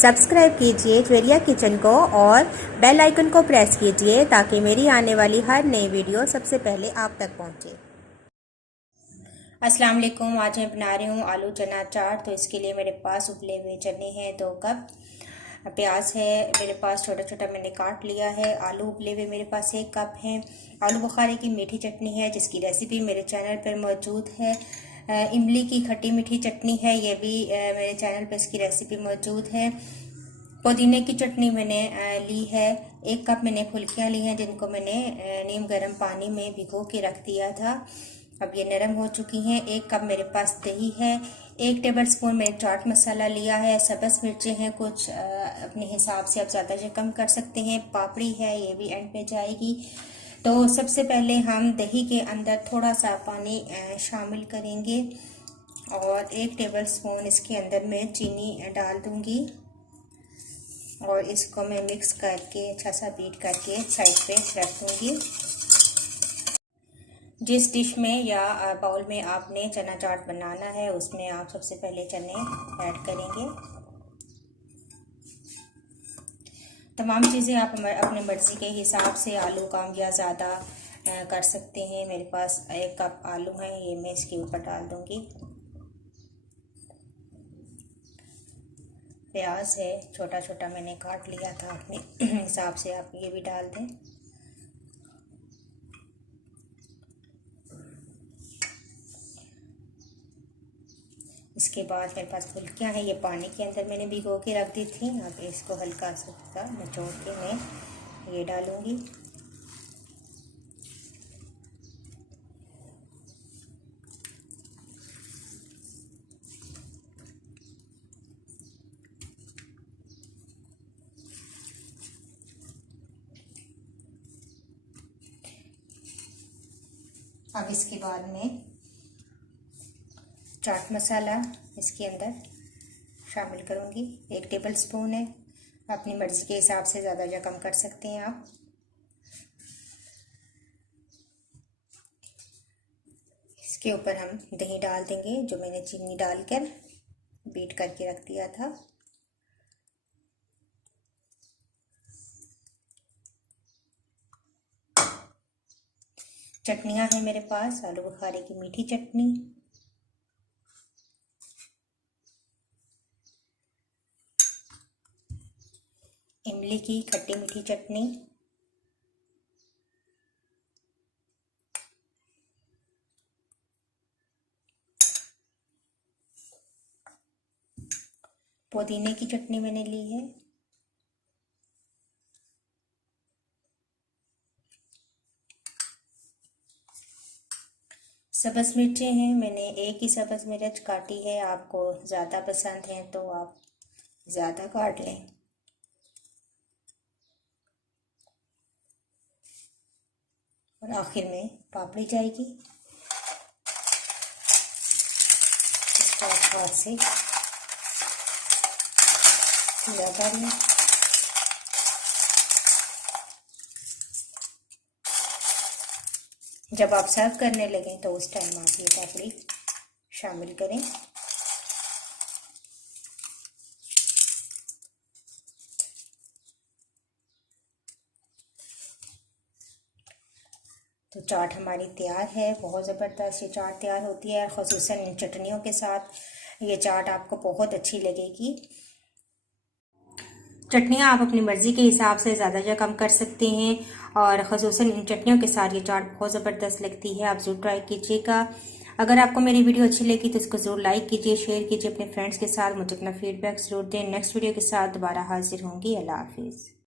Subscribe कीजिए ज्वेलिया kitchen को और बेल आइकन को प्रेस कीजिए ताकि मेरी आने वाली हर नई वीडियो सबसे पहले आप तक पहुंचे। अस्सलाम वालेकुम। आज मैं बना रही हूँ आलू चना चाट। तो इसके लिए मेरे पास उबले हुए चने हैं, 2 कप प्याज है मेरे पास छोटा छोटा मैंने काट लिया है। आलू उबले हुए मेरे पास 1 कप हैं। आलू बुखारे की मीठी चटनी है जिसकी रेसिपी मेरे चैनल पर मौजूद है। इमली की खट्टी मीठी चटनी है, ये भी मेरे चैनल पर इसकी रेसिपी मौजूद है। पुदीने की चटनी मैंने ली है। 1 कप मैंने फुल्कियाँ ली हैं जिनको मैंने नीम गर्म पानी में भिगो के रख दिया था। अब ये नरम हो चुकी हैं। 1 कप मेरे पास दही है। 1 टेबलस्पून मैंने चाट मसाला लिया है। सब्ज़ मिर्चें हैं कुछ, अपने हिसाब से आप ज़्यादा या कम कर सकते हैं। पापड़ी है, ये भी एंड पे जाएगी। तो सबसे पहले हम दही के अंदर थोड़ा सा पानी शामिल करेंगे और 1 टेबलस्पून इसके अंदर मैं चीनी डाल दूंगी और इसको मैं मिक्स करके अच्छा सा बीट करके साइड पे रख दूंगी। जिस डिश में या बाउल में आपने चना चाट बनाना है उसमें आप सबसे पहले चने ऐड करेंगे। तमाम चीज़ें आप अपनी मर्ज़ी के हिसाब से आलू कम या ज़्यादा कर सकते हैं। मेरे पास 1 कप आलू है, ये मैं इसके ऊपर डाल दूंगी। प्याज है, छोटा छोटा मैंने काट लिया था, अपने हिसाब से आप ये भी डाल दें। इसके बाद मेरे पास फुल्कियाँ हैं, ये पानी के अंदर मैंने भिगो के रख दी थी। अब इसको हल्का सा निचोड़ के मैं ये डालूंगी। अब इसके बाद में चाट मसाला इसके अंदर शामिल करूंगी। 1 टेबलस्पून है, अपनी मर्ज़ी के हिसाब से ज़्यादा या कम कर सकते हैं आप। इसके ऊपर हम दही डाल देंगे जो मैंने चीनी डालकर बीट करके रख दिया था। चटनियाँ हैं मेरे पास, आलू बुखारे की मीठी चटनी, इमली की खट्टी मीठी चटनी, पुदीने की चटनी मैंने ली है, सब्ज़ मिर्चें हैं, मैंने 1 ही सब्ज़ मिर्च काटी है। आपको ज़्यादा पसंद है तो आप ज़्यादा काट लें। और आखिर में पापड़ी जाएगी। इसको हाथ से लगा लें। जब आप सर्व करने लगें तो उस टाइम आप ये पापड़ी शामिल करें। तो चाट हमारी तैयार है। बहुत ज़बरदस्त ये चाट तैयार होती है, ख़ुसूसन इन चटनियों के साथ ये चाट आपको बहुत अच्छी लगेगी। चटनियाँ आप अपनी मर्ज़ी के हिसाब से ज़्यादा या कम कर सकते हैं और ख़ुसूसन इन चटनियों के साथ ये चाट बहुत ज़बरदस्त लगती है। आप ज़रूर ट्राई कीजिएगा। अगर आपको मेरी वीडियो अच्छी लगी तो इसको ज़रूर लाइक कीजिए, शेयर कीजिए अपने फ्रेंड्स के साथ। मुझे अपना फीडबैक ज़रूर दें। नेक्स्ट वीडियो के साथ दोबारा हाजिर होंगी। अल्लाह हाफिज़।